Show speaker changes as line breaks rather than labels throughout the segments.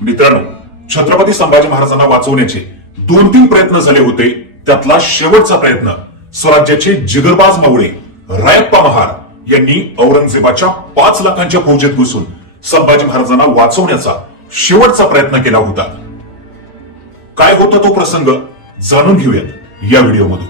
मित्रांनो छत्रपती संभाजी महाराजांना वाचवण्याचे दोन तीन प्रयत्न झाले होते. त्यातला शेवटचा प्रयत्न स्वराज्याचे जिगरबाज मावळे रायप्पा महार यांनी औरंगजेबाच्या पाच लाखांच्या फौजेत घुसून संभाजी महाराजांना वाचवण्याचा शेवटचा प्रयत्न केला होता. काय होता तो प्रसंग जाणून घेऊयात या व्हिडिओमधून.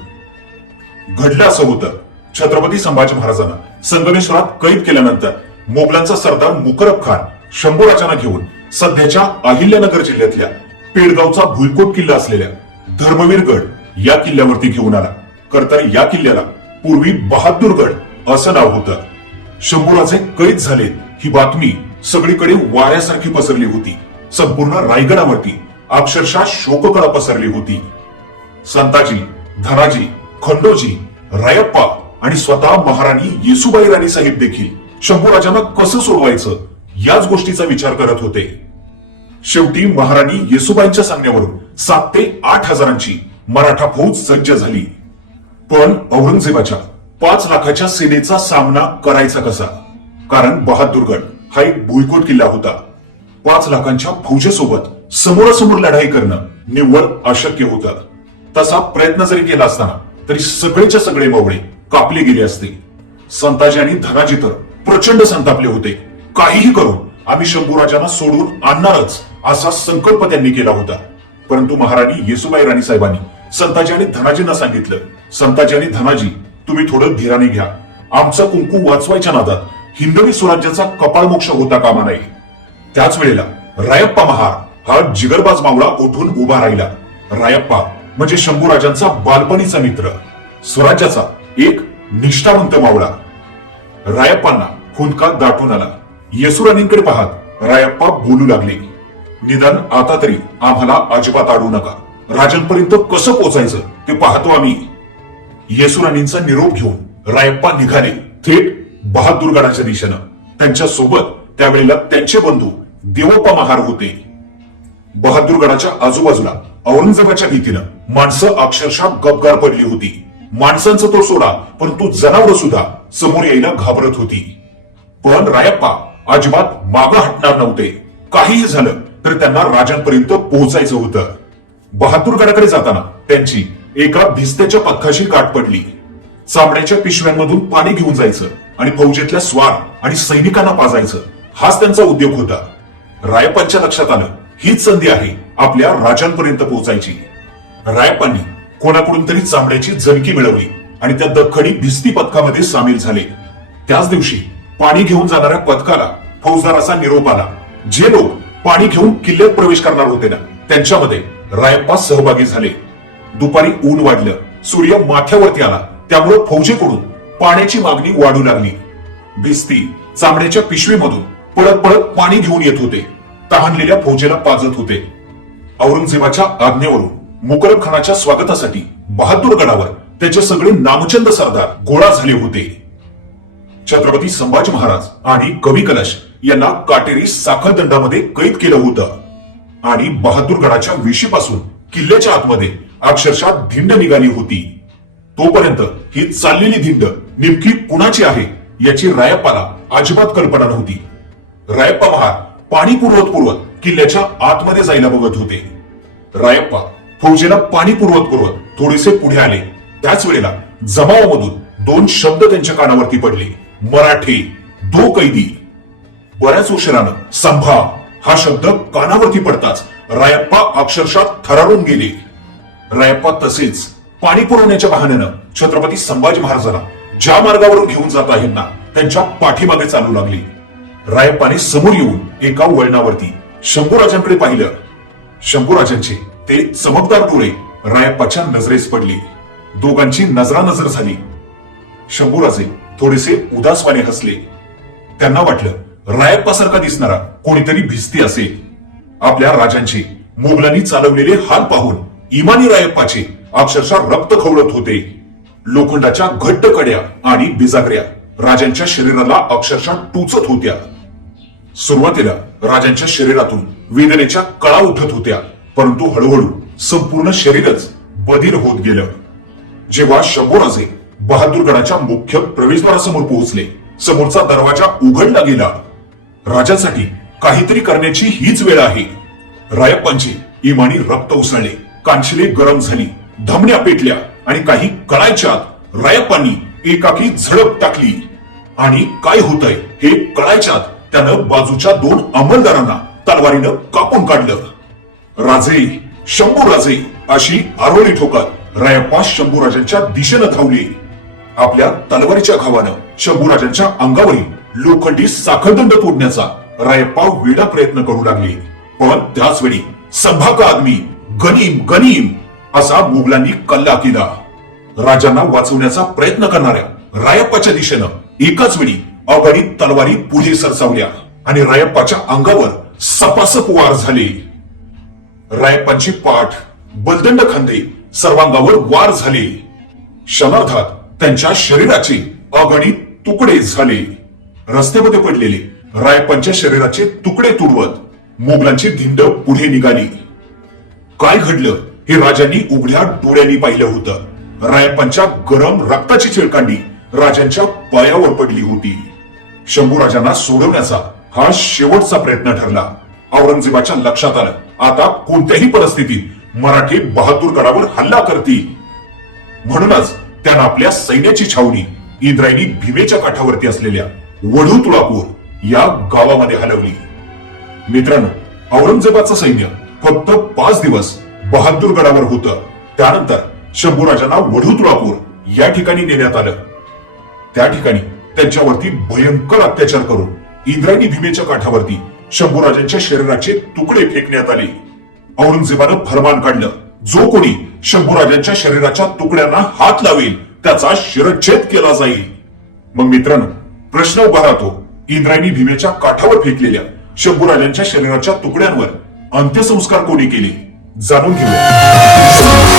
घडलं असं होतं छत्रपती संभाजी महाराजांना संगमेश्वरात कैद केल्यानंतर मोगलांचा सरदार मुकरब खान शंभू राजांना घेऊन सध्याच्या अहिल्यानगर जिल्ह्यातल्या पेडगावचा भुईकोट किल्ला असलेल्या धर्मवीरगड या किल्ल्यावरती घेऊन आला. करतर या किल्ल्याला पूर्वी बहादूरगड असं नाव होतं. शंभूराजे कैद झालेत ही बातमी सगळीकडे वाऱ्यासारखी पसरली होती. संपूर्ण रायगडावरती अक्षरशः शोककळा पसरली होती. संताजी धनाजी खंडोजी रायप्पा आणि स्वतः महाराणी येसुबाई राणी साहेब देखील शंभूराजांना कसं सोडवायचं? याच गोष्टीचा विचार करत होते. शेवटी महाराणी येसुबाईंच्या सांगण्यावरून सात ते आठ हजारांची मराठा फौज सज्ज झाली. पण औरंगजेबाच्या पाच लाखाच्या सेनेचा सामना करायचा कसा? कारण बहादूरगड हा एक भुईकोट किल्ला होता. पाच लाखांच्या फौजेसोबत समोरासमोर लढाई करणं निव्वळ अशक्य होतं. तसा प्रयत्न जरी केला असताना तरी सगळेच्या सगळे मावळे कापले गेले असते. संताजी आणि धनाजी तर प्रचंड संतापले होते. काहीही करून आम्ही शंभूराजांना सोडून आणणारच असा संकल्प त्यांनी केला होता. परंतु महाराणी येसुबाई राणी साहेबांनी संताजी आणि धनाजींना सांगितलं संताजी आणि धनाजी तुम्ही थोडं धीराने घ्या. आमचा कुंकू वाचवायच्या नादात हिंदवी स्वराज्याचा कपाळमोक्ष होता कामा नये. त्याच वेळेला रायप्पा महार हा जिगरबाज मावळा उठून उभा राहिला. रायप्पा म्हणजे शंभूराजांचा बालपणीचा मित्र स्वराज्याचा एक निष्ठावंत मावळा. रायप्पांना हुंदका दाटून आला. येसुराणींकडे पाहत रायप्पा बोलू लागले निदान आता तरी आम्हाला अजिबात अडू नका. राजांपर्यंत कसं पोचायचं ते पाहतो आम्ही. येसुराणींचा निरोप घेऊन रायप्पा निघाले थेट बहादूरगडाच्या दिशेनं. त्यांच्यासोबत त्यावेळेला त्यांचे बंधू देवप्पा महार होते. बहादूरगडाच्या आजूबाजूला औरंगजेबाच्या भीतीनं माणसं अक्षरशः गबगार पडली होती. माणसांचं तो सोडा परंतु जनावर सुद्धा समोर यायला घाबरत होती. पण रायप्पा अजिबात मागं हटणार नव्हते. काहीही झालं तर त्यांना राजांपर्यंत पोहोचायचं होतं. बहादूरगडाकडे जाताना त्यांची एका भिस्त्याच्या पथकाशी गाठ पडली. चामड्याच्या पिशव्यांमधून पाणी घेऊन जायचं आणि फौजेतल्या स्वार आणि सैनिकांना पाजायचं. हाच त्यांचा उद्योग होता. रायप्पांच्या लक्षात आलं हीच संधी आहे आपल्या राजांपर्यंत पोहोचायची. रायप्पांनी कोणाकडून तरी चामड्याची जणकी मिळवली आणि त्या दखडी भिस्ती पथकामध्ये सामील झाले. त्याच दिवशी पाणी घेऊन जाणाऱ्या पथकाला फौजदाराचा निरोप आला. जे लोक पाणी घेऊन किल्ल्यात प्रवेश करणार होते ना त्यांच्यामध्ये रायप्पा सहभागी झाले. दुपारी ऊन वाढलं सूर्य माथ्यावरती आला. त्यामुळे फौजेकडून पाण्याची मागणी वाढू लागली. भिस्ती चामड्याच्या पिशवीमधून पळत पळत पाणी घेऊन येत होते. तहानलेल्या फौजेला पाजत होते. औरंगजेबाच्या आज्ञेवरून मुकरब खानाच्या स्वागतासाठी बहादूर गडावर त्याचे सगळे नामचंद सरदार गोळा झाले होते. छत्रपती संभाजी महाराज आणि कवी कलश यांना काटेरी साखर दंडामध्ये कैद केलं होतं. आणि बहादूरगडाच्या वेशीपासून किल्ल्याच्या आतमध्ये अक्षरशः धिंड निघाली होती. तोपर्यंत ही चाललेली धिंड नेमकी कुणाची आहे याची रायप्पाला अजिबात कल्पना नव्हती. रायप्पा महार पाणी पुरवत पुरवत किल्ल्याच्या आतमध्ये जायला बघत होते. रायप्पा फौजेला पाणी पुरवत पुरवत थोडेसे पुढे आले. त्याच वेळेला जमावामधून दोन शब्द त्यांच्या कानावरती पडले. मराठी दो कैदी बऱ्याच उशिरानं संभा हा शब्द कानावरती पडताच रायप्पा अक्षरशः थरारून गेले. रायप्पा तसेच पाणी पुरवण्याच्या बहाण्यानं छत्रपती संभाजी महाराजांना ज्या मार्गावरून घेऊन जात आहेत ना त्यांच्या पाठीमागे चालू लागली. रायप्पाने समोर येऊन एका वळणावरती शंभूराजांकडे पाहिलं. शंभूराजांचे ते चमकदार डोळे रायप्पाच्या नजरेस पडले. दोघांची नजरानजर झाली. शंभूराजे थोडेसे उदासवाने हसले. त्यांना वाटलं रायप्पासारखा दिसणारा कोणीतरी भिस्ती असे आपल्या राजांचे मोगलांनी चालवलेले हात पाहून इमानी रायप्पाचे अक्षरशः रक्त खवळत होते. लोखंडाच्या घट्ट कड्या आणि बिजागऱ्या राजांच्या शरीराला अक्षरशः टुचत होत्या. सुरुवातीला राजांच्या शरीरातून वेदनेच्या कळा उठत होत्या परंतु हळूहळू संपूर्ण शरीरच बधीर होत गेलं. जेव्हा शंभोराजे बहादूरगडाच्या मुख्य प्रवेशद्वारासमोर पोहोचले. समोरचा दरवाजा उघडला गेला. राजासाठी काहीतरी करण्याची हीच वेळ आहे. रायप्पांची इमानी रक्त उसळले. कानशिले गरम झाली. धमन्या पेटल्या आणि काही कळायच्यात रायप्पांनी एकाकी झडप टाकली. आणि काय होतंय हे कळायच्यात त्यानं बाजूच्या दोन अंमलदारांना तलवारीनं कापून काढलं. राजे शंभू राजे अशी आरोळी ठोकत रायप्पा शंभूराजांच्या दिशेनं धावली. आपल्या तलवारीच्या घावानं शंभूराजांच्या अंगावरील लोखंडी साखरदंड तोडण्याचा रायप्पा वेडा प्रयत्न करू लागले. पण त्याच वेळी संभाका आदमी गनीम गनीम असा मुघलांनी कल्ला केला. राजांना वाचवण्याचा प्रयत्न करणाऱ्या रायप्पाच्या दिशेनं एकाच वेळी अगणित तलवारी पुढे सरसावल्या आणि रायप्पाच्या अंगावर सपासप वार झाले. रायप्पांची पाठ बलदंड खांदे सर्वांगावर वार झाले. क्षणार्धात त्यांच्या शरीराचे अगणित तुकडे झाले. रस्त्यामध्ये पडलेले रायपांच्या शरीराचे तुकडे तुडवत मोगलांची धिंड पुढे निघाली. काय घडलं हे राजांनी उघड्या डोळ्यांनी पाहिलं होतं. रायप्पांच्या गरम रक्ताची चिळकांडी राजांच्या पायावर पडली होती. शंभूराजांना सोडवण्याचा हा शेवटचा प्रयत्न ठरला. औरंगजेबाच्या लक्षात आलं आता कोणत्याही परिस्थितीत मराठी बहादूरगडावर हल्ला करतील. म्हणूनच त्यानं आपल्या सैन्याची छावणी इंद्रायणी भीमेच्या काठावरती असलेल्या वढू तुळापूर या गावामध्ये हलवली. मित्रांनो औरंगजेबाचं सैन्य फक्त पाच दिवस बहादूरगडावर होतं. त्यानंतर शंभूराजांना वढू तुळापूर या ठिकाणी नेण्यात आलं. त्या ठिकाणी त्यांच्यावरती भयंकर अत्याचार करून इंद्रायणी भीमेच्या काठावरती शंभूराजांच्या शरीराचे तुकडे फेकण्यात आले. औरंगजेबानं फरमान काढलं. जो कोणी शंभूराजांच्या शरीराच्या तुकड्यांना हात लावेल त्याचा शिरच्छेद केला जाईल. मग मित्रांनो प्रश्न उभा राहतो. इंद्रायणी भीमेच्या काठावर फेकलेल्या शंभूराजांच्या शरीराच्या तुकड्यांवर अंत्यसंस्कार कोणी केले? जाणून घेऊया.